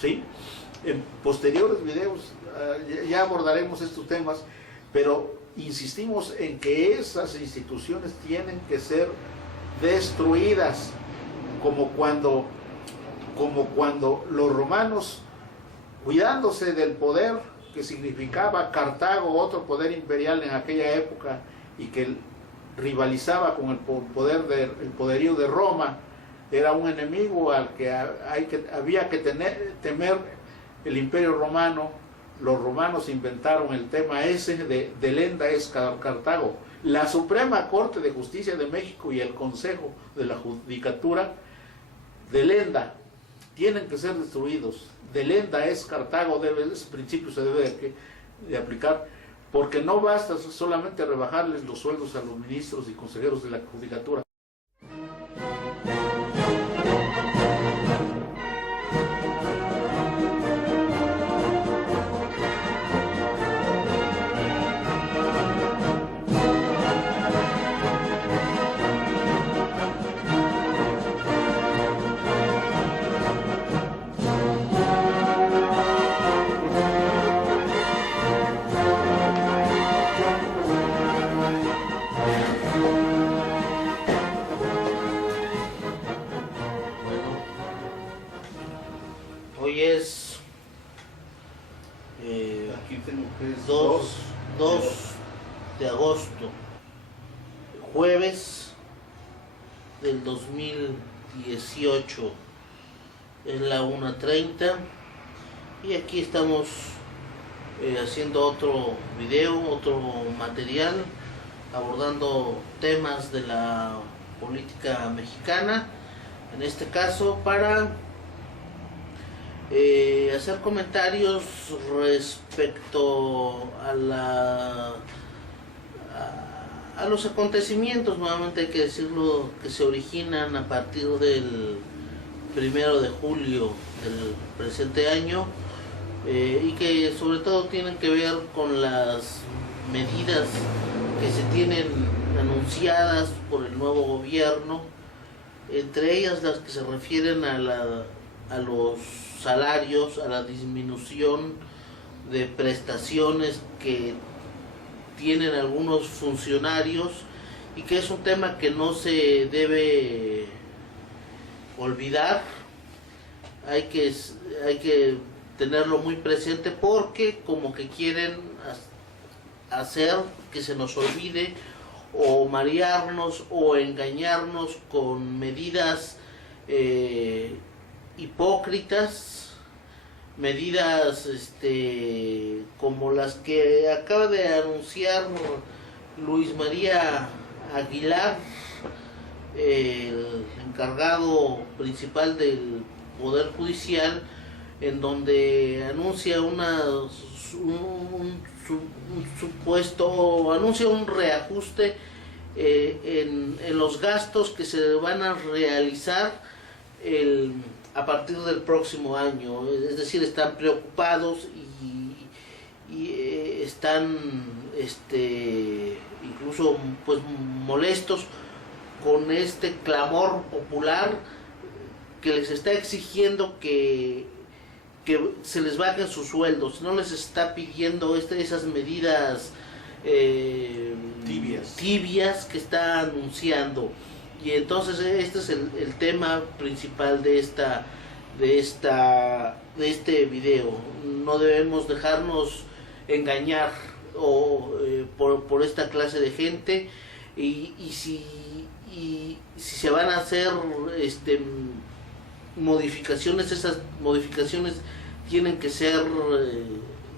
¿sí? En posteriores videos ya abordaremos estos temas, pero insistimos en que esas instituciones tienen que ser destruidas, como cuando los romanos, cuidándose del poder que significaba Cartago, otro poder imperial en aquella época, y que rivalizaba con el poderío de Roma, era un enemigo al que había que temer el Imperio Romano. Los romanos inventaron el tema ese de delenda es Cartago. La Suprema Corte de Justicia de México y el Consejo de la Judicatura, delenda, tienen que ser destruidos. Delenda es Cartago, ese principio se debe de aplicar, porque no basta solamente rebajarles los sueldos a los ministros y consejeros de la Judicatura. Hoy es 2 de agosto, jueves del 2018, es la 1:30 y aquí estamos haciendo otro video, otro material, abordando temas de la política mexicana, en este caso para hacer comentarios respecto a los acontecimientos, nuevamente hay que decirlo, que se originan a partir del 1 de julio del presente año, y que sobre todo tienen que ver con las medidas que se tienen anunciadas por el nuevo gobierno, entre ellas las que se refieren a los salarios, a la disminución de prestaciones que tienen algunos funcionarios, y que es un tema que no se debe olvidar. Hay que tenerlo muy presente, porque como que quieren hacer que se nos olvide, o marearnos o engañarnos con medidas hipócritas, medidas como las que acaba de anunciar Luis María Aguilar, el encargado principal del Poder Judicial, en donde anuncia anuncia un reajuste en los gastos que se van a realizar a partir del próximo año. Es decir, están preocupados y están incluso pues molestos con este clamor popular que les está exigiendo que se les bajen sus sueldos. No les está pidiendo esas medidas tibias que está anunciando. Y entonces este es el tema principal de este video. No debemos dejarnos engañar por esta clase de gente, y si se van a hacer modificaciones, esas modificaciones tienen que ser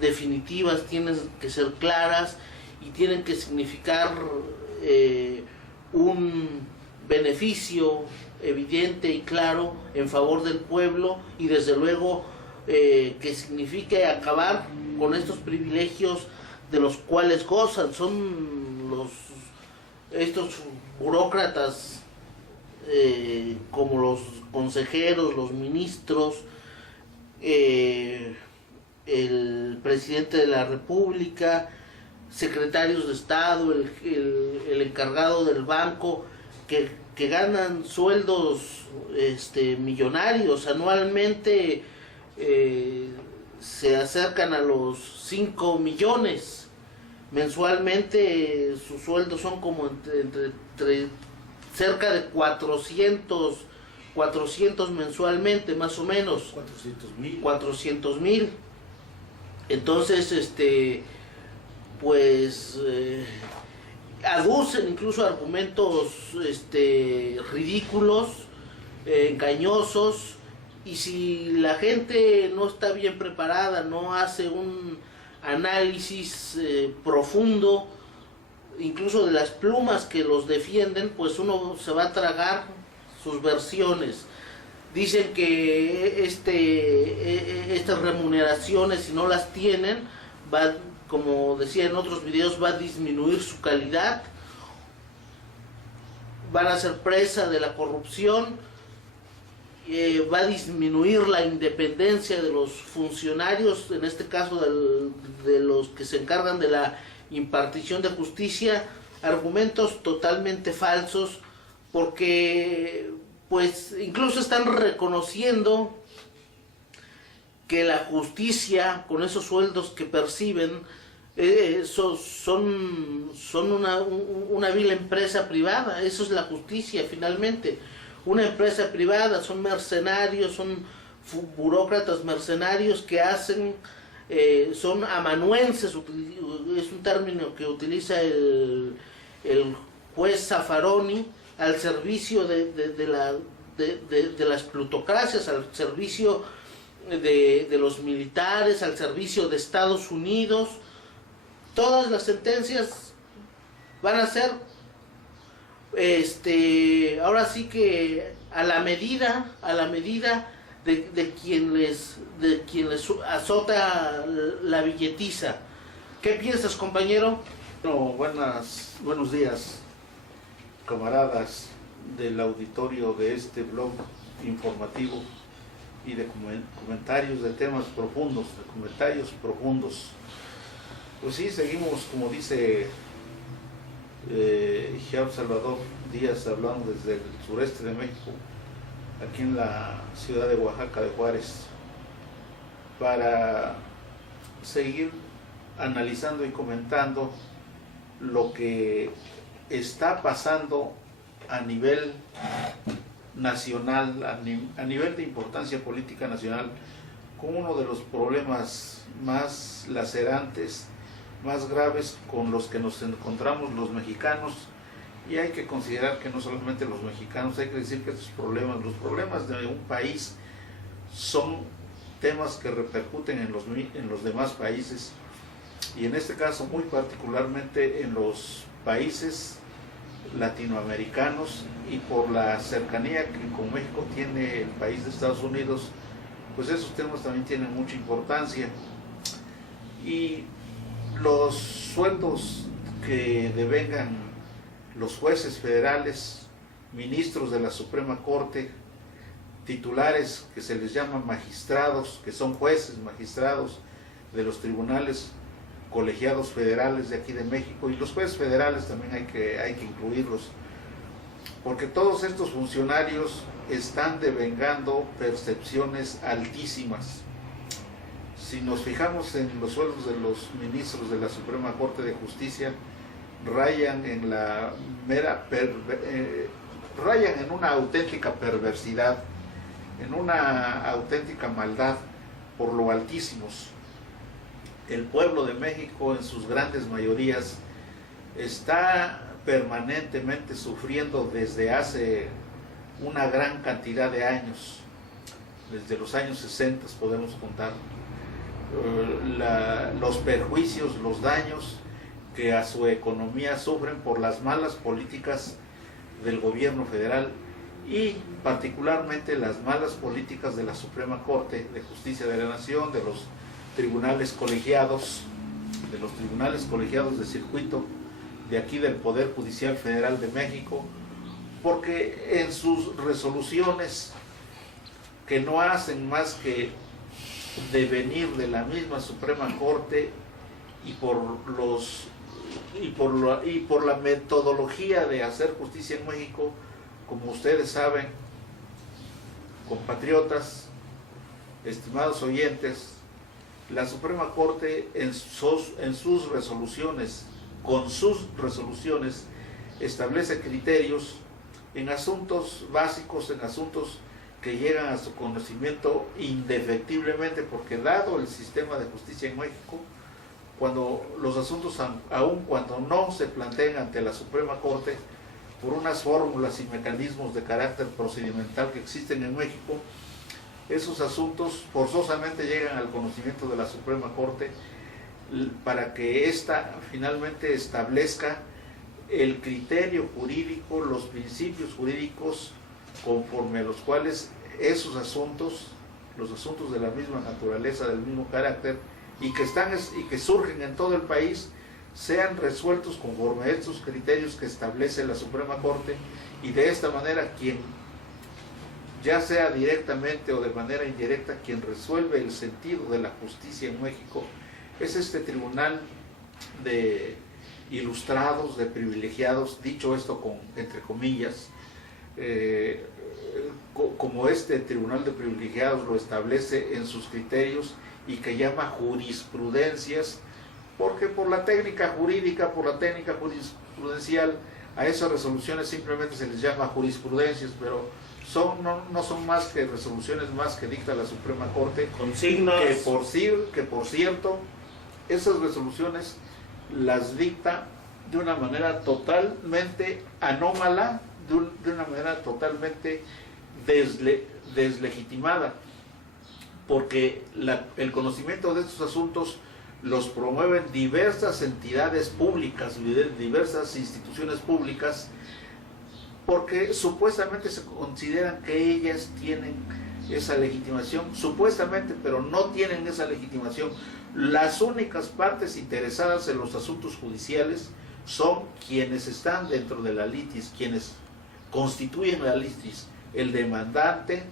definitivas, tienen que ser claras y tienen que significar un beneficio evidente y claro en favor del pueblo, y desde luego que signifique acabar con estos privilegios de los cuales gozan. Son estos burócratas, como los consejeros, los ministros, el presidente de la República, secretarios de Estado, el encargado del banco, que ganan sueldos millonarios anualmente, se acercan a los 5 millones. Mensualmente sus sueldos son como entre cerca de 400 mensualmente, más o menos. 400,000. Entonces, pues aducen incluso argumentos ridículos, engañosos, y si la gente no está bien preparada, no hace un análisis profundo, incluso de las plumas que los defienden, pues uno se va a tragar sus versiones. Dicen que estas remuneraciones, si no las tienen, como decía en otros videos, va a disminuir su calidad, van a ser presa de la corrupción, va a disminuir la independencia de los funcionarios, en este caso de los que se encargan de la impartición de justicia. Argumentos totalmente falsos, porque pues incluso están reconociendo que la justicia, con esos sueldos que perciben, son una vil empresa privada. Eso es la justicia finalmente, una empresa privada. Son mercenarios, son burócratas mercenarios que hacen, son amanuenses, es un término que utiliza el juez Zaffaroni, al servicio de las plutocracias, al servicio de los militares, al servicio de Estados Unidos. Todas las sentencias van a ser ahora sí que a la medida de quien les azota la billetiza. ¿Qué piensas, compañero? Bueno, buenos días, camaradas del auditorio de este blog informativo y de comentarios de temas profundos, de comentarios profundos. Pues sí, seguimos, como dice Jean Salvador Díaz, hablando desde el sureste de México, aquí en la ciudad de Oaxaca de Juárez, para seguir analizando y comentando lo que está pasando a nivel nacional, a nivel de importancia política nacional, con uno de los problemas más lacerantes, más graves con los que nos encontramos los mexicanos. Y hay que considerar que no solamente los mexicanos, hay que decir que estos problemas, los problemas de un país, son temas que repercuten en los demás países, y en este caso muy particularmente en los países latinoamericanos, y por la cercanía que con México tiene el país de Estados Unidos, pues esos temas también tienen mucha importancia. Y los sueldos que devengan los jueces federales, ministros de la Suprema Corte, titulares que se les llama magistrados, que son jueces, magistrados de los tribunales colegiados federales de aquí de México, y los jueces federales también hay que incluirlos, porque todos estos funcionarios están devengando percepciones altísimas. Si nos fijamos en los sueldos de los ministros de la Suprema Corte de Justicia, rayan en la rayan en una auténtica perversidad, en una auténtica maldad, por lo altísimos. El pueblo de México, en sus grandes mayorías, está permanentemente sufriendo desde hace una gran cantidad de años, desde los años 60 podemos contar, los perjuicios, los daños que a su economía sufren por las malas políticas del gobierno federal, y particularmente las malas políticas de la Suprema Corte de Justicia de la Nación, de los tribunales colegiados, de circuito de aquí del Poder Judicial Federal de México, porque en sus resoluciones, que no hacen más que devenir de la misma Suprema Corte, y por la metodología de hacer justicia en México, como ustedes saben, compatriotas, estimados oyentes, la Suprema Corte en sus resoluciones, con sus resoluciones, establece criterios en asuntos básicos, en asuntos que llegan a su conocimiento indefectiblemente, porque dado el sistema de justicia en México, cuando los asuntos, aun cuando no se planteen ante la Suprema Corte, por unas fórmulas y mecanismos de carácter procedimental que existen en México, esos asuntos forzosamente llegan al conocimiento de la Suprema Corte para que ésta finalmente establezca el criterio jurídico, los principios jurídicos conforme a los cuales esos asuntos, los asuntos de la misma naturaleza, del mismo carácter, y que surgen en todo el país, sean resueltos conforme a estos criterios que establece la Suprema Corte, y de esta manera quien, ya sea directamente o de manera indirecta, quien resuelve el sentido de la justicia en México es este tribunal de ilustrados, de privilegiados, dicho esto entre comillas, como este tribunal de privilegiados lo establece en sus criterios y que llama jurisprudencias, porque por la técnica jurídica, por la técnica jurisprudencial, a esas resoluciones simplemente se les llama jurisprudencias, pero no son más que resoluciones más que dicta la Suprema Corte, consignas, que por cierto, esas resoluciones las dicta de una manera totalmente anómala, de una manera totalmente deslegitimada, porque el conocimiento de estos asuntos los promueven diversas entidades públicas, diversas instituciones públicas, porque supuestamente se consideran que ellas tienen esa legitimación, supuestamente, pero no tienen esa legitimación. Las únicas partes interesadas en los asuntos judiciales son quienes están dentro de la litis, quienes constituyen la litis, el demandante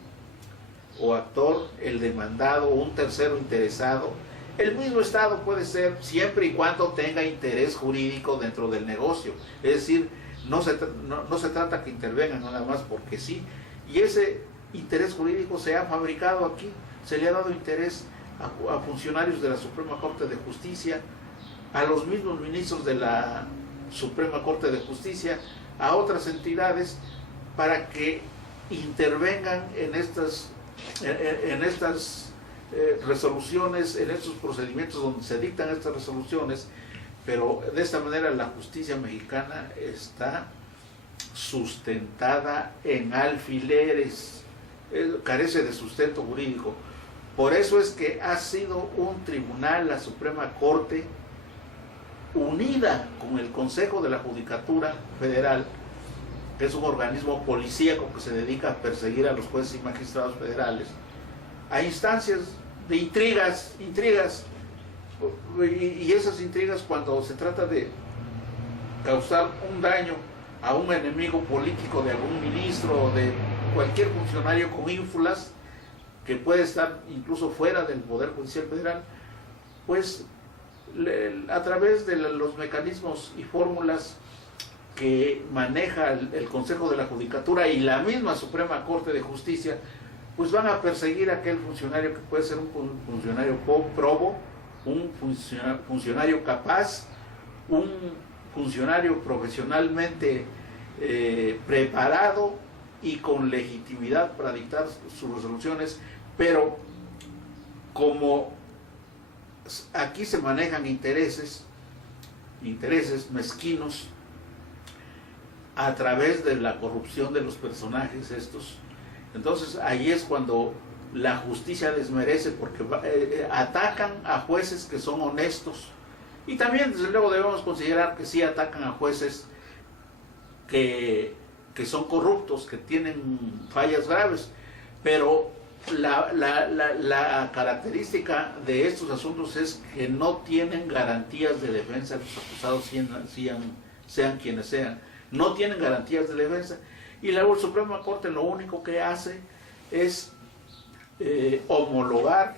o actor, el demandado o un tercero interesado. El mismo Estado puede ser, siempre y cuando tenga interés jurídico dentro del negocio, es decir, no se trata que intervengan nada más porque sí, y ese interés jurídico se ha fabricado aquí, se le ha dado interés a funcionarios de la Suprema Corte de Justicia, a los mismos ministros de la Suprema Corte de Justicia, a otras entidades, para que intervengan en estas resoluciones, en estos procedimientos donde se dictan estas resoluciones. Pero de esta manera la justicia mexicana está sustentada en alfileres, carece de sustento jurídico. Por eso es que ha sido un tribunal, la Suprema Corte, unida con el Consejo de la Judicatura Federal, que es un organismo policíaco que se dedica a perseguir a los jueces y magistrados federales, a instancias de intrigas, y esas intrigas, cuando se trata de causar un daño a un enemigo político de algún ministro o de cualquier funcionario con ínfulas que puede estar incluso fuera del Poder Judicial Federal, pues a través de los mecanismos y fórmulas que maneja el Consejo de la Judicatura y la misma Suprema Corte de Justicia, pues van a perseguir a aquel funcionario que puede ser un funcionario probo, un funcionario capaz, un funcionario profesionalmente preparado y con legitimidad para dictar sus resoluciones, pero como aquí se manejan intereses mezquinos a través de la corrupción de los personajes estos, entonces ahí es cuando la justicia desmerece, porque atacan a jueces que son honestos, y también desde luego debemos considerar que sí atacan a jueces que son corruptos, que tienen fallas graves, pero la característica de estos asuntos es que no tienen garantías de defensa los acusados, sean quienes sean, no tienen garantías de defensa, y la Suprema Corte lo único que hace es homologar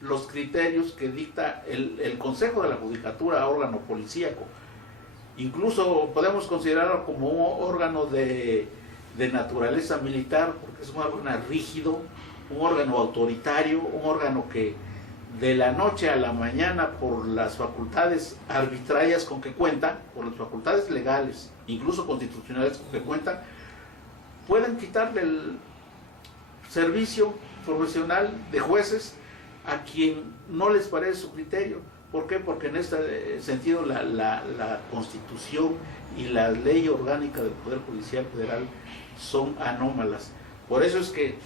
los criterios que dicta el Consejo de la Judicatura, órgano policíaco. Incluso podemos considerarlo como un órgano de naturaleza militar, porque es un órgano rígido, un órgano autoritario, un órgano que de la noche a la mañana, por las facultades arbitrarias con que cuenta, por las facultades legales, incluso constitucionales con que cuenta, pueden quitarle el servicio profesional de jueces a quien no les parece su criterio. ¿Por qué? Porque en este sentido la Constitución y la ley orgánica del Poder Judicial Federal son anómalas. Por eso es que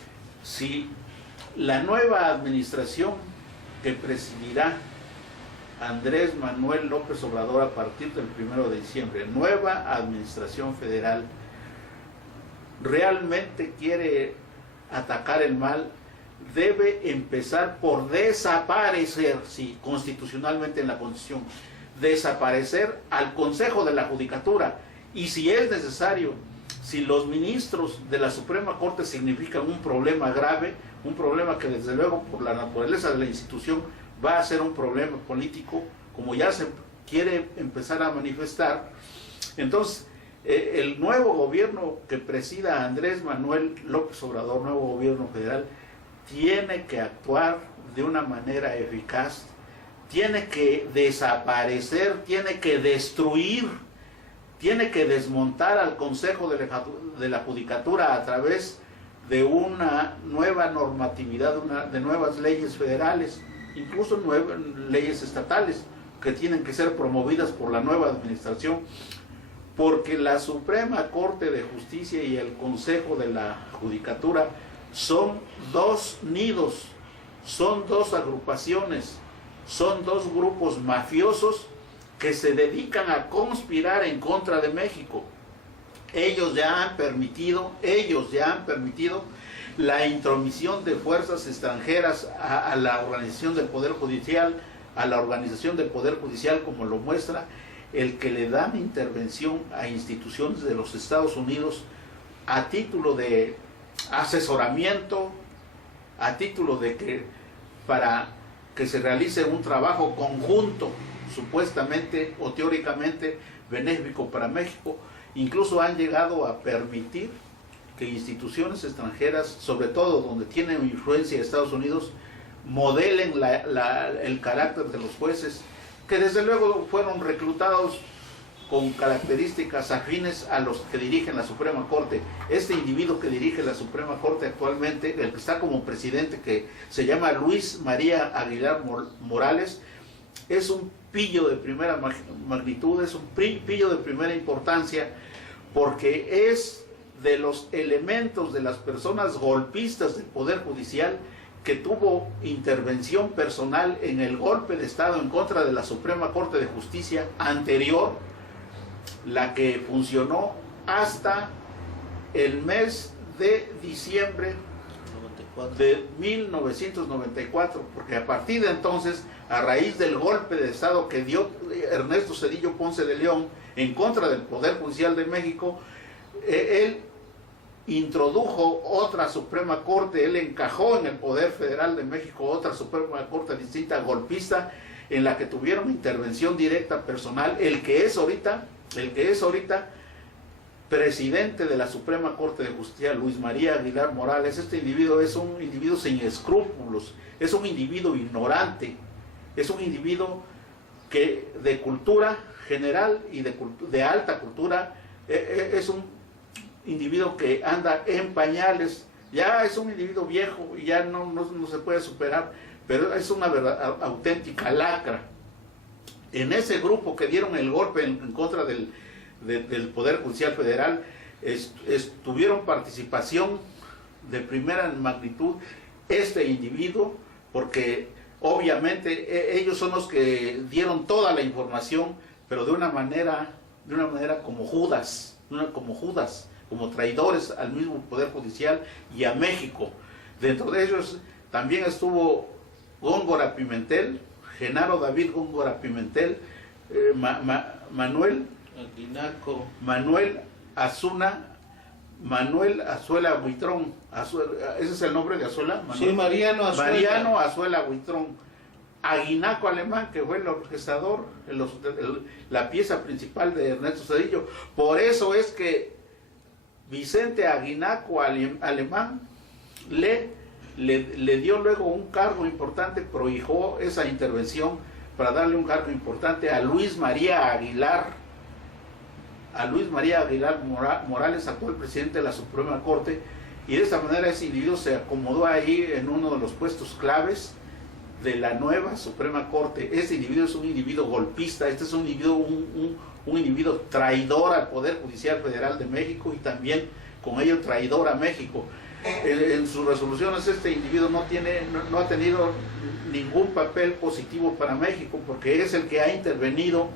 si la nueva administración que presidirá Andrés Manuel López Obrador a partir del 1 de diciembre, nueva administración federal, realmente quiere atacar el mal, debe empezar por desaparecer, sí, constitucionalmente en la Constitución, desaparecer al Consejo de la Judicatura, y si es necesario, si los ministros de la Suprema Corte significan un problema grave, un problema que desde luego por la naturaleza de la institución va a ser un problema político, como ya se quiere empezar a manifestar, entonces el nuevo gobierno que presida Andrés Manuel López Obrador, nuevo gobierno federal, tiene que actuar de una manera eficaz, tiene que desaparecer, tiene que destruir, tiene que desmontar al Consejo de la Judicatura a través de una nueva normatividad, de nuevas leyes federales, incluso nuevas leyes estatales que tienen que ser promovidas por la nueva administración, porque la Suprema Corte de Justicia y el Consejo de la Judicatura son dos nidos, son dos agrupaciones, son dos grupos mafiosos que se dedican a conspirar en contra de México. Ellos ya han permitido la intromisión de fuerzas extranjeras a la organización del Poder Judicial, como lo muestra el que le dan intervención a instituciones de los Estados Unidos a título de asesoramiento, a título de que para que se realice un trabajo conjunto, supuestamente o teóricamente benéfico para México. Incluso han llegado a permitir que instituciones extranjeras, sobre todo donde tienen influencia de Estados Unidos, modelen el carácter de los jueces, que desde luego fueron reclutados con características afines a los que dirigen la Suprema Corte. Este individuo que dirige la Suprema Corte actualmente, el que está como presidente, que se llama Luis María Aguilar Morales, es un pillo de primera magnitud, es un pillo de primera importancia, porque es de los elementos, de las personas golpistas del Poder Judicial, que tuvo intervención personal en el golpe de Estado en contra de la Suprema Corte de Justicia anterior, la que funcionó hasta el mes de diciembre de 1994, porque a partir de entonces, a raíz del golpe de Estado que dio Ernesto Zedillo Ponce de León en contra del Poder Judicial de México, él introdujo otra Suprema Corte, él encajó en el Poder Federal de México otra Suprema Corte distinta, golpista, en la que tuvieron intervención directa personal, el que es ahorita presidente de la Suprema Corte de Justicia, Luis María Aguilar Morales. Este individuo es un individuo sin escrúpulos, es un individuo ignorante, es un individuo que de cultura general y de alta cultura, es un individuo que anda en pañales, ya es un individuo viejo y ya no se puede superar, pero es una verdad, auténtica lacra. En ese grupo que dieron el golpe en contra del Poder Judicial Federal, tuvieron participación de primera magnitud este individuo, porque obviamente ellos son los que dieron toda la información, pero de una manera como Judas, como traidores al mismo Poder Judicial y a México. Dentro de ellos también estuvo Góngora Pimentel, Genaro David Góngora Pimentel, Manuel Azuela Buitrón, ese es el nombre de Azuela. Sí, Mariano Azuela Buitrón. Aguinaco Alemán, que fue el orquestador, la pieza principal de Ernesto Zedillo. Por eso es que Vicente Aguinaco Alemán le le dio luego un cargo importante, prohijó esa intervención para darle un cargo importante a Luis María Aguilar Morales, actual presidente de la Suprema Corte, y de esta manera ese individuo se acomodó ahí en uno de los puestos claves de la nueva Suprema Corte. Este individuo es un individuo golpista, este es un individuo, un individuo traidor al Poder Judicial Federal de México y también con ello traidor a México. En sus resoluciones este individuo no ha tenido ningún papel positivo para México, porque es el que ha intervenido,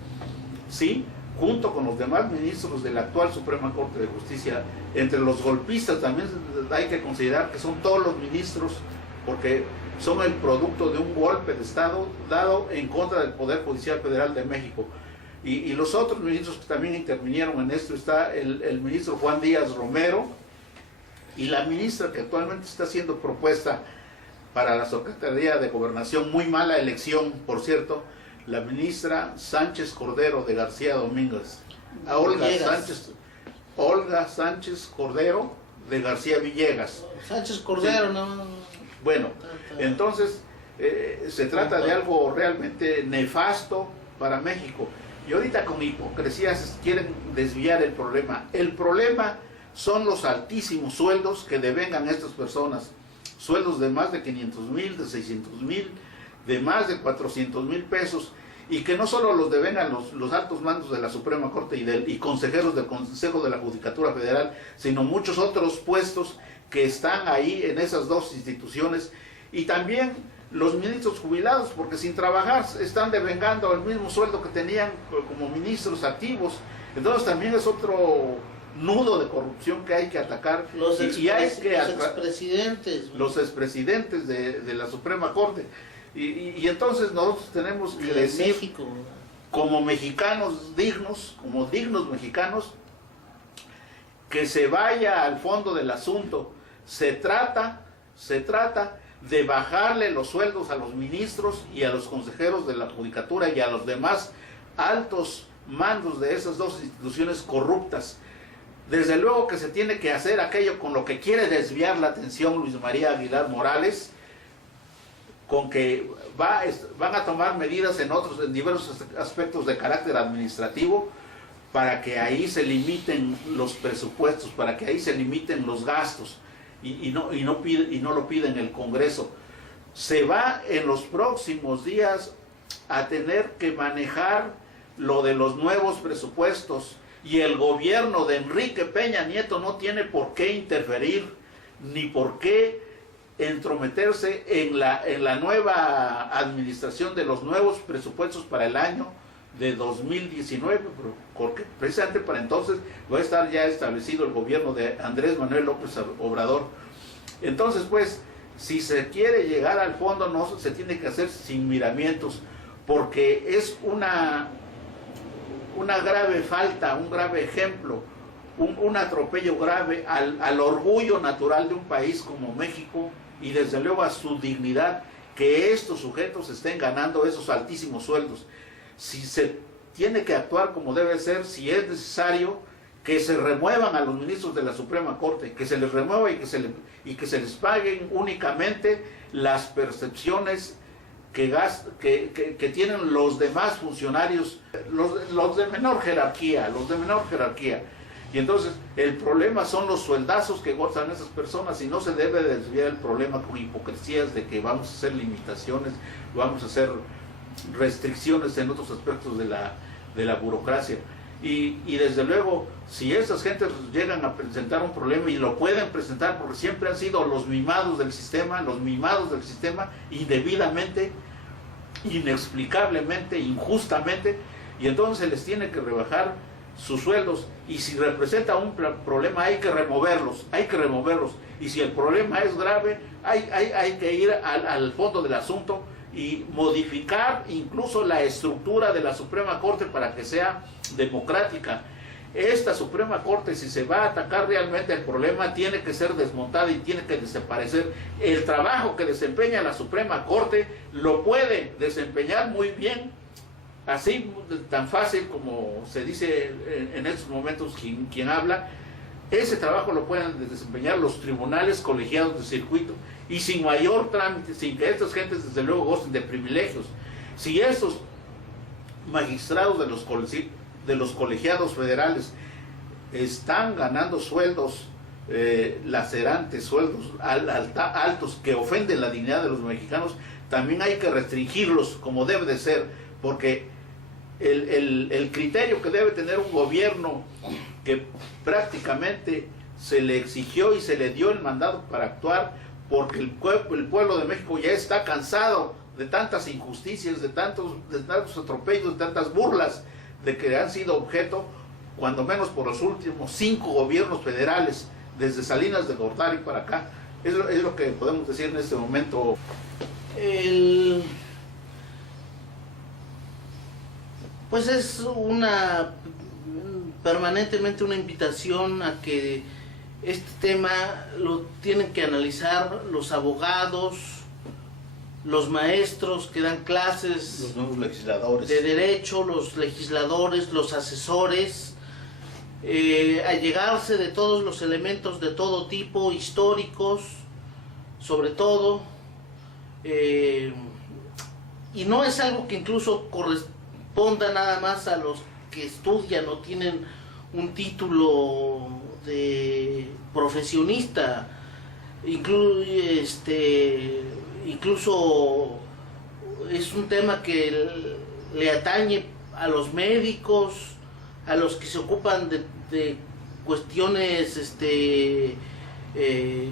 sí, junto con los demás ministros de la actual Suprema Corte de Justicia. Entre los golpistas también hay que considerar que son todos los ministros, porque son el producto de un golpe de Estado dado en contra del Poder Judicial Federal de México. Y los otros ministros que también intervinieron en esto, está el ministro Juan Díaz Romero, y la ministra que actualmente está siendo propuesta para la Secretaría de Gobernación, muy mala elección, por cierto, la ministra Sánchez Cordero de García Domínguez, a Olga Sánchez Cordero de García Villegas. Sánchez Cordero, sí. No. Bueno, entonces se trata de algo realmente nefasto para México. Y ahorita con hipocresías quieren desviar el problema. El problema son los altísimos sueldos que devengan estas personas. Sueldos de más de 500,000, de 600,000, de más de 400,000 pesos. Y que no solo los devengan los altos mandos de la Suprema Corte y consejeros del Consejo de la Judicatura Federal, sino muchos otros puestos que están ahí en esas dos instituciones. Y también los ministros jubilados, porque sin trabajar están devengando el mismo sueldo que tenían como ministros activos. Entonces también es otro nudo de corrupción que hay que atacar. Los expresidentes. Los expresidentes de la Suprema Corte. Y entonces nosotros tenemos que decir, México, como mexicanos dignos, como dignos mexicanos, que se vaya al fondo del asunto. Se trata de bajarle los sueldos a los ministros y a los consejeros de la Judicatura y a los demás altos mandos de esas dos instituciones corruptas. Desde luego que se tiene que hacer aquello con lo que quiere desviar la atención Luis María Aguilar Morales, con que van a tomar medidas en diversos aspectos de carácter administrativo, para que ahí se limiten los presupuestos, para que ahí se limiten los gastos, y no lo piden el Congreso. Se va en los próximos días a tener que manejar lo de los nuevos presupuestos, y el gobierno de Enrique Peña Nieto no tiene por qué interferir, ni por qué entrometerse en la nueva administración de los nuevos presupuestos para el año de 2019, porque precisamente para entonces va a estar ya establecido el gobierno de Andrés Manuel López Obrador. Entonces, pues, si se quiere llegar al fondo, no se tiene que hacer sin miramientos, porque es una grave falta, un grave ejemplo, un atropello grave al orgullo natural de un país como México, y desde luego a su dignidad, que estos sujetos estén ganando esos altísimos sueldos. Si se tiene que actuar como debe ser, si es necesario que se remuevan a los ministros de la Suprema Corte, que se les remueva y que se les paguen únicamente las percepciones que tienen los demás funcionarios, los de menor jerarquía, Y entonces el problema son los sueldazos que gozan esas personas, y no se debe desviar el problema con hipocresías de que vamos a hacer limitaciones, vamos a hacer restricciones en otros aspectos de la burocracia. Y desde luego, si esas gentes llegan a presentar un problema, y lo pueden presentar porque siempre han sido los mimados del sistema, indebidamente, inexplicablemente, injustamente, y entonces se les tiene que rebajar sus sueldos, y si representa un problema hay que removerlos, y si el problema es grave hay que ir al fondo del asunto y modificar incluso la estructura de la Suprema Corte para que sea democrática. Esta Suprema Corte, si se va a atacar realmente el problema, tiene que ser desmontada y tiene que desaparecer. El trabajo que desempeña la Suprema Corte lo puede desempeñar muy bien, así tan fácil como se dice en estos momentos quien habla, ese trabajo lo pueden desempeñar los tribunales colegiados de circuito y sin mayor trámite, sin que estas gentes desde luego gocen de privilegios. Si esos magistrados de los colegiados federales están ganando sueldos lacerantes, sueldos altos que ofenden la dignidad de los mexicanos, también hay que restringirlos como debe de ser, porque el criterio que debe tener un gobierno que prácticamente se le exigió y se le dio el mandato para actuar, porque el pueblo de México ya está cansado de tantas injusticias, de tantos atropellos, de tantas burlas de que han sido objeto, cuando menos por los últimos 5 gobiernos federales, desde Salinas de Gortari para acá. Es lo que podemos decir en este momento. Pues es permanentemente una invitación a que este tema lo tienen que analizar los abogados, los maestros que dan clases, los nuevos legisladores de derecho, los legisladores, los asesores, allegarse de todos los elementos de todo tipo, históricos, sobre todo, y no es algo que incluso corresponda nada más a los que estudian o tienen un título de profesionista, incluso es un tema que le atañe a los médicos, a los que se ocupan de cuestiones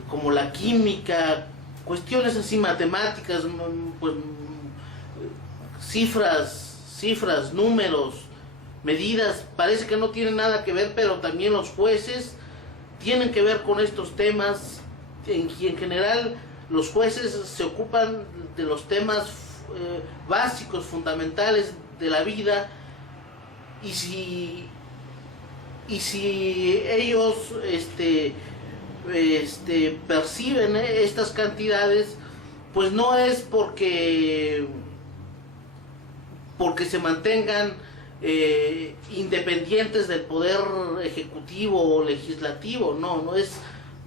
como la química, cuestiones así matemáticas, pues, cifras, números, medidas, parece que no tienen nada que ver, pero también los jueces tienen que ver con estos temas. En general los jueces se ocupan de los temas básicos, fundamentales de la vida, y si ellos perciben estas cantidades, pues no es porque se mantengan independientes del poder ejecutivo o legislativo, no es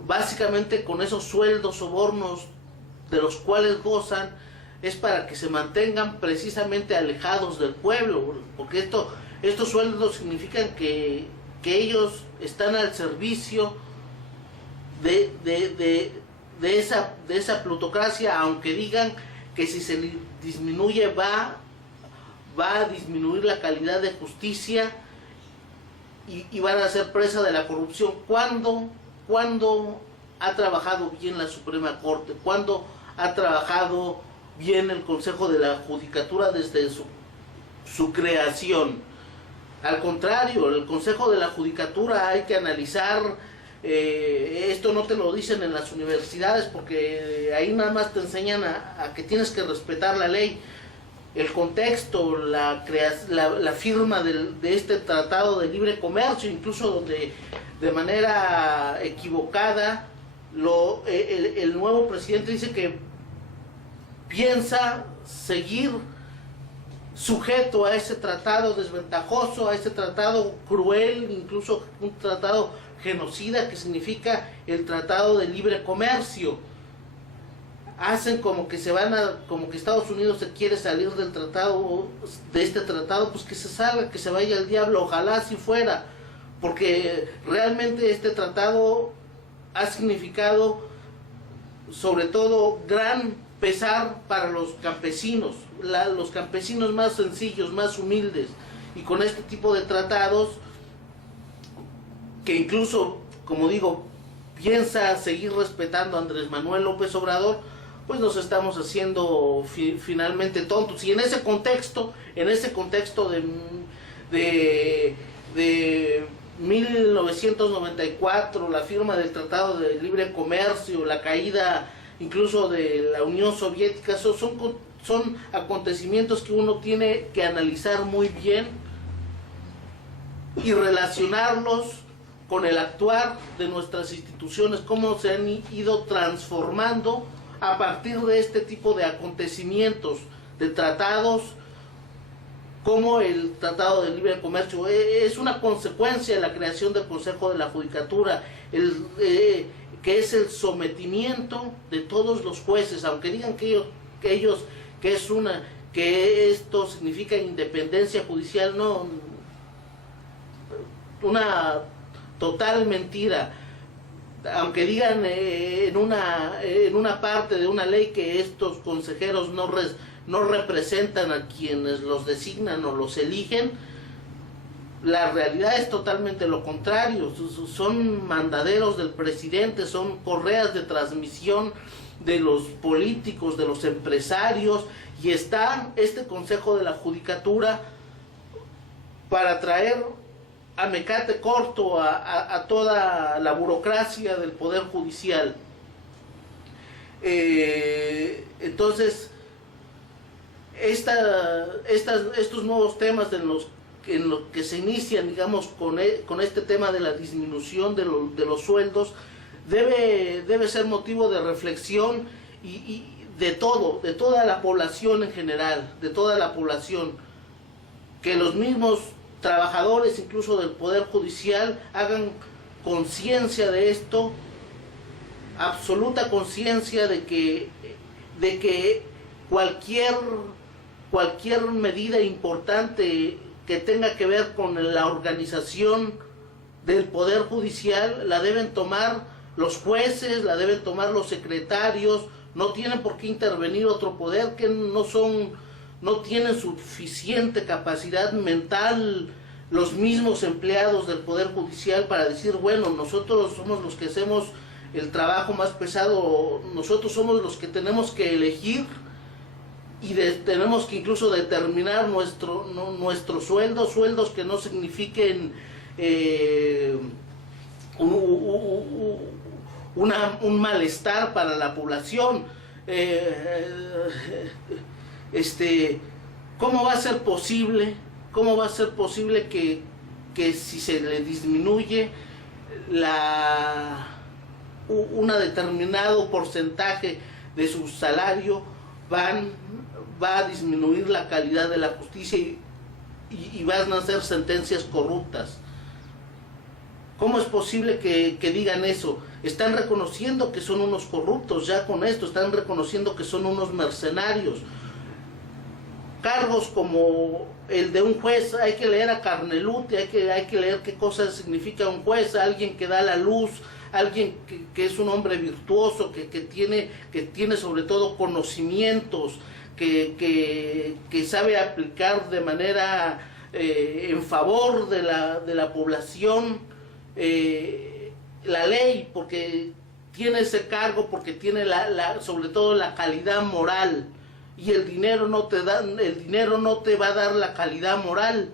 básicamente con esos sueldos, sobornos de los cuales gozan, es para que se mantengan precisamente alejados del pueblo, porque estos sueldos significan que ellos están al servicio de esa plutocracia, aunque digan que si se disminuye va a disminuir la calidad de justicia y van a ser presa de la corrupción. ¿Cuándo ha trabajado bien la Suprema Corte? ¿Cuándo ha trabajado bien el Consejo de la Judicatura desde su creación? Al contrario, el Consejo de la Judicatura hay que analizar, esto no te lo dicen en las universidades porque ahí nada más te enseñan a que tienes que respetar la ley. El contexto, la firma de este tratado de libre comercio, incluso donde de manera equivocada el nuevo presidente dice que piensa seguir sujeto a ese tratado desventajoso, a ese tratado cruel, incluso un tratado genocida que significa el tratado de libre comercio. Hacen como que como que Estados Unidos se quiere salir del tratado, de este tratado, pues que se salga, que se vaya al diablo, ojalá así fuera, porque realmente este tratado ha significado sobre todo gran pesar para los campesinos, los campesinos más sencillos, más humildes, y con este tipo de tratados que incluso, como digo, piensa seguir respetando a Andrés Manuel López Obrador, pues nos estamos haciendo finalmente tontos. Y en ese contexto de 1994, la firma del Tratado de Libre Comercio, la caída incluso de la Unión Soviética, son acontecimientos que uno tiene que analizar muy bien y relacionarlos con el actuar de nuestras instituciones, cómo se han ido transformando a partir de este tipo de acontecimientos, de tratados, como el Tratado de Libre Comercio es una consecuencia de la creación del Consejo de la Judicatura, que es el sometimiento de todos los jueces, aunque digan que esto significa independencia judicial, no, una total mentira. Aunque digan en una parte de una ley que estos consejeros no representan a quienes los designan o los eligen, la realidad es totalmente lo contrario. Son mandaderos del presidente, son correas de transmisión de los políticos, de los empresarios, y está este Consejo de la Judicatura para traer a mecate corto a toda la burocracia del Poder Judicial. Entonces, estos nuevos temas en los que se inician, digamos, con este tema de la disminución de los sueldos, debe ser motivo de reflexión y de toda la población en general, de toda la población, que los mismos trabajadores incluso del Poder Judicial hagan conciencia de esto, absoluta conciencia de que cualquier medida importante que tenga que ver con la organización del Poder Judicial la deben tomar los jueces, la deben tomar los secretarios. No tienen por qué intervenir otro poder, que no tienen suficiente capacidad mental los mismos empleados del Poder Judicial para decir, bueno, nosotros somos los que hacemos el trabajo más pesado, nosotros somos los que tenemos que elegir y tenemos que incluso determinar nuestros sueldos que no signifiquen un malestar para la población. ¿Cómo va a ser posible que si se le disminuye un determinado porcentaje de su salario, va a disminuir la calidad de la justicia y van a ser sentencias corruptas? ¿Cómo es posible que digan eso? Están reconociendo que son unos corruptos, ya con esto están reconociendo que son unos mercenarios. Cargos como el de un juez, hay que leer a Carneluti, hay que leer qué cosa significa un juez, alguien que da la luz, alguien que es un hombre virtuoso, que tiene sobre todo conocimientos, que sabe aplicar de manera en favor de la población la ley, porque tiene ese cargo, porque tiene sobre todo la calidad moral. Y el dinero no te va a dar la calidad moral.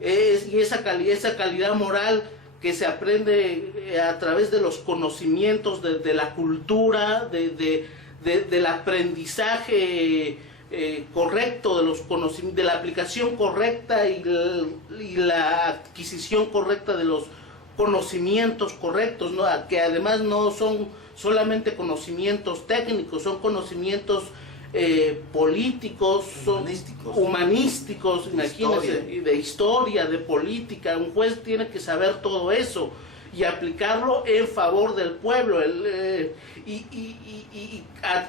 Y esa calidad moral que se aprende a través de los conocimientos, de la cultura, del aprendizaje correcto, de los conocimientos, de la aplicación correcta y la adquisición correcta de los conocimientos correctos, ¿no? Que además no son solamente conocimientos técnicos, son conocimientos políticos, humanísticos, imagínense, de historia, de política. Un juez tiene que saber todo eso y aplicarlo en favor del pueblo.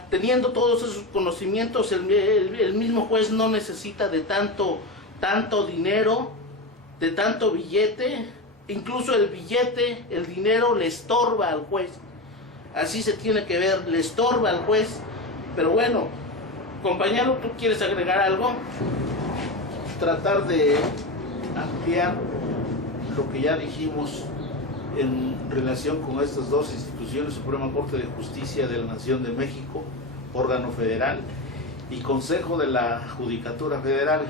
Teniendo todos esos conocimientos, el mismo juez no necesita de tanto dinero, de tanto billete. Incluso el dinero le estorba al juez. Así se tiene que ver, le estorba al juez. Pero bueno, compañero, ¿tú quieres agregar algo? Tratar de ampliar lo que ya dijimos en relación con estas dos instituciones, Suprema Corte de Justicia de la Nación de México, órgano federal, y Consejo de la Judicatura Federal.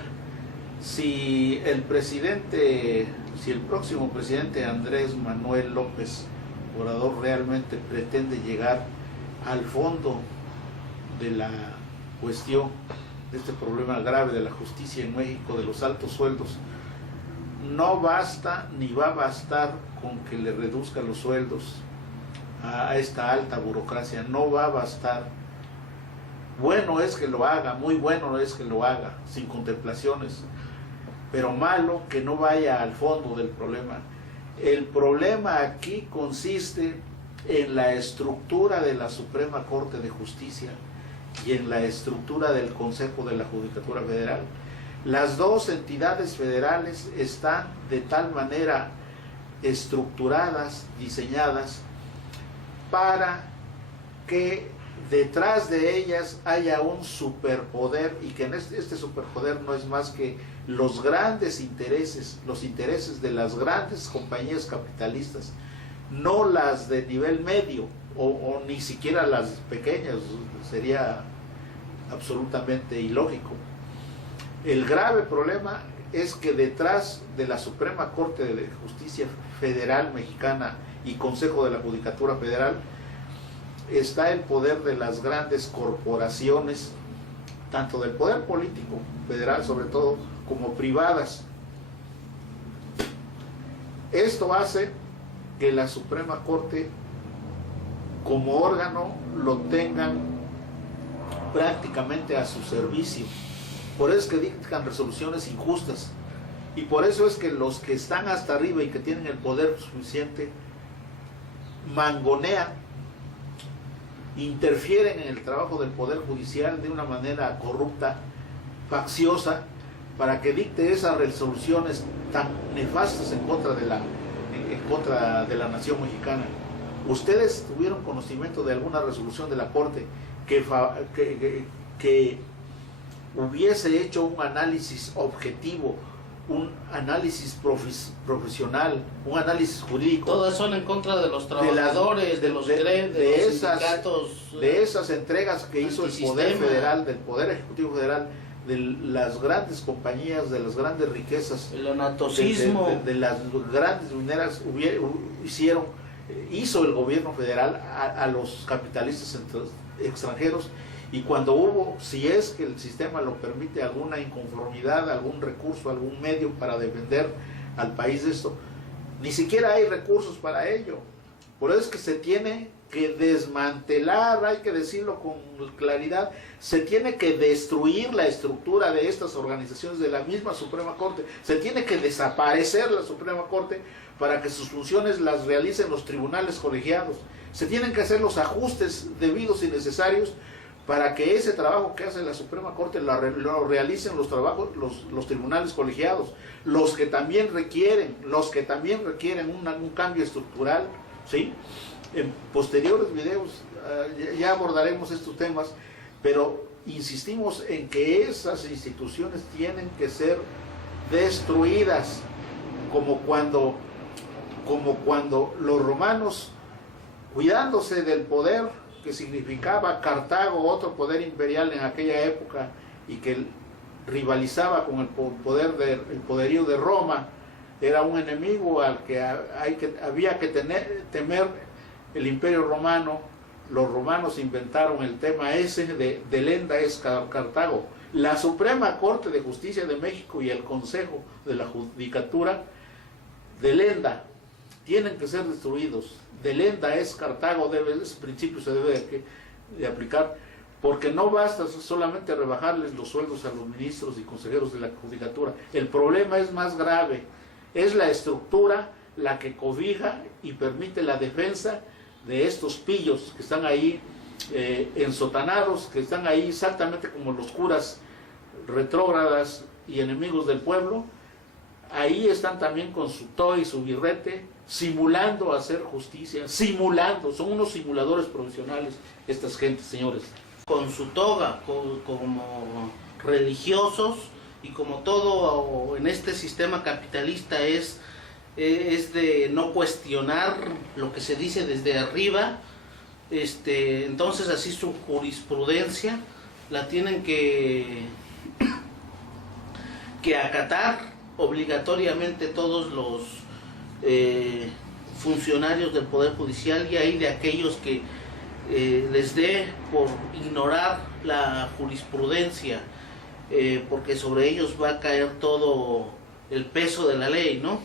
Si el próximo presidente Andrés Manuel López Obrador realmente pretende llegar al fondo de la cuestión, de este problema grave de la justicia en México, de los altos sueldos, no basta ni va a bastar con que le reduzca los sueldos a esta alta burocracia, no va a bastar. Bueno es que lo haga, muy bueno es que lo haga, sin contemplaciones, pero malo que no vaya al fondo del problema. El problema aquí consiste en la estructura de la Suprema Corte de Justicia y en la estructura del Consejo de la Judicatura Federal. Las dos entidades federales están de tal manera estructuradas, diseñadas, para que detrás de ellas haya un superpoder, y que en este superpoder no es más que los grandes intereses, los intereses de las grandes compañías capitalistas, no las de nivel medio o ni siquiera las pequeñas, sería absolutamente ilógico. El grave problema es que detrás de la Suprema Corte de Justicia Federal Mexicana y Consejo de la Judicatura Federal está el poder de las grandes corporaciones, tanto del poder político federal sobre todo, como privadas. Esto hace que la Suprema Corte como órgano lo tengan prácticamente a su servicio. Por eso es que dictan resoluciones injustas, y por eso es que los que están hasta arriba y que tienen el poder suficiente mangonean, interfieren en el trabajo del Poder Judicial de una manera corrupta, facciosa, para que dicte esas resoluciones tan nefastas en contra de la nación mexicana. ¿Ustedes tuvieron conocimiento de alguna resolución de la Corte que hubiese hecho un análisis objetivo, un análisis profesional, un análisis jurídico? Todas son en contra de los trabajadores, de los sindicatos, de esas entregas que hizo el Poder Federal, del Poder Ejecutivo Federal, de las grandes compañías, de las grandes riquezas, el anatocismo, de las grandes mineras. Hizo el gobierno federal a los capitalistas extranjeros, y cuando hubo, si es que el sistema lo permite, alguna inconformidad, algún recurso, algún medio para defender al país de esto, ni siquiera hay recursos para ello. Por eso es que se tiene que desmantelar, hay que decirlo con claridad, se tiene que destruir la estructura de estas organizaciones, de la misma Suprema Corte, se tiene que desaparecer la Suprema Corte para que sus funciones las realicen los tribunales colegiados. Se tienen que hacer los ajustes debidos y necesarios para que ese trabajo que hace la Suprema Corte lo realicen los tribunales colegiados, los que también requieren un cambio estructural, ¿sí? En posteriores videos ya abordaremos estos temas, pero insistimos en que esas instituciones tienen que ser destruidas, como cuando los romanos, cuidándose del poder que significaba Cartago, otro poder imperial en aquella época, y que rivalizaba con el poderío de Roma, era un enemigo al que había que temer el Imperio Romano. Los romanos inventaron el tema ese de delenda es Cartago. La Suprema Corte de Justicia de México y el Consejo de la Judicatura, delenda, tienen que ser destruidos. Delenda es Cartago, ese principio se debe de aplicar, porque no basta solamente rebajarles los sueldos a los ministros y consejeros de la Judicatura. El problema es más grave, es la estructura la que cobija y permite la defensa de estos pillos que están ahí ensotanados, que están ahí exactamente como los curas retrógradas y enemigos del pueblo. Ahí están también con su toga y su birrete, simulando hacer justicia, son unos simuladores profesionales estas gentes, señores. Con su toga, como religiosos, y como todo en este sistema capitalista es de no cuestionar lo que se dice desde arriba, entonces así su jurisprudencia la tienen que acatar obligatoriamente todos los funcionarios del Poder Judicial, y hay de aquellos que les dé por ignorar la jurisprudencia, porque sobre ellos va a caer todo el peso de la ley, ¿no?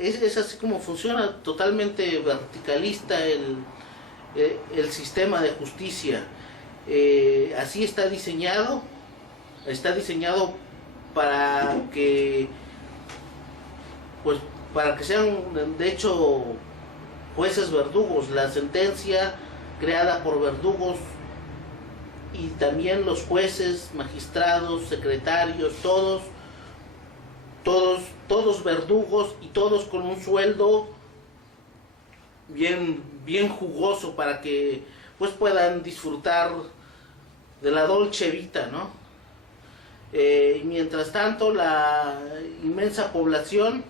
Es así como funciona, totalmente verticalista el sistema de justicia. Así está diseñado para que pues para que sean de hecho jueces verdugos, la sentencia creada por verdugos y también los jueces, magistrados, secretarios, todos verdugos y todos con un sueldo bien jugoso para que pues puedan disfrutar de la dolce vita, ¿no? Y mientras tanto la inmensa población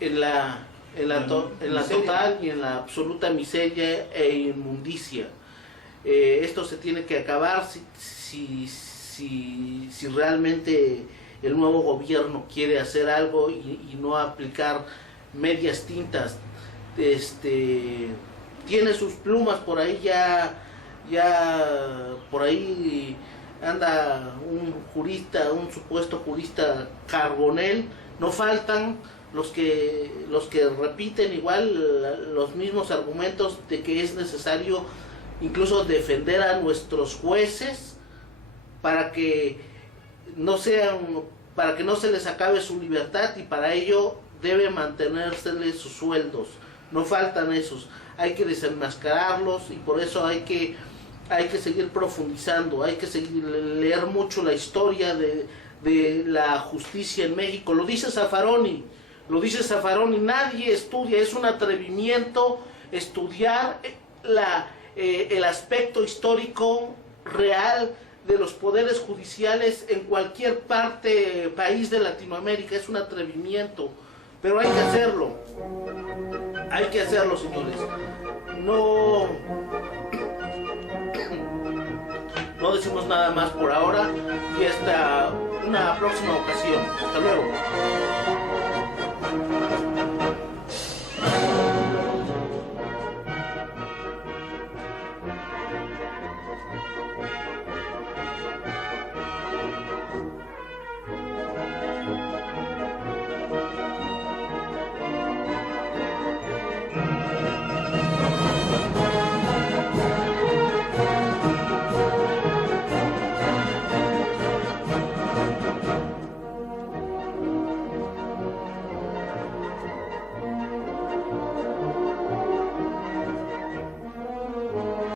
en la total y en la absoluta miseria e inmundicia. Esto se tiene que acabar si realmente el nuevo gobierno quiere hacer algo y no aplicar medias tintas. Tiene sus plumas por ahí, ya por ahí anda un jurista, un supuesto jurista Carbonell. No faltan los que repiten igual los mismos argumentos de que es necesario incluso defender a nuestros jueces para que no se les acabe su libertad, y para ello debe mantenérseles sus sueldos. No faltan esos, hay que desenmascararlos, y por eso hay que seguir profundizando, hay que leer mucho la historia de la justicia en México. Lo dice Zaffaroni, nadie estudia, es un atrevimiento estudiar el aspecto histórico real de los poderes judiciales en cualquier país de Latinoamérica. Es un atrevimiento, pero hay que hacerlo, señores. No decimos nada más por ahora, y hasta una próxima ocasión. Hasta luego.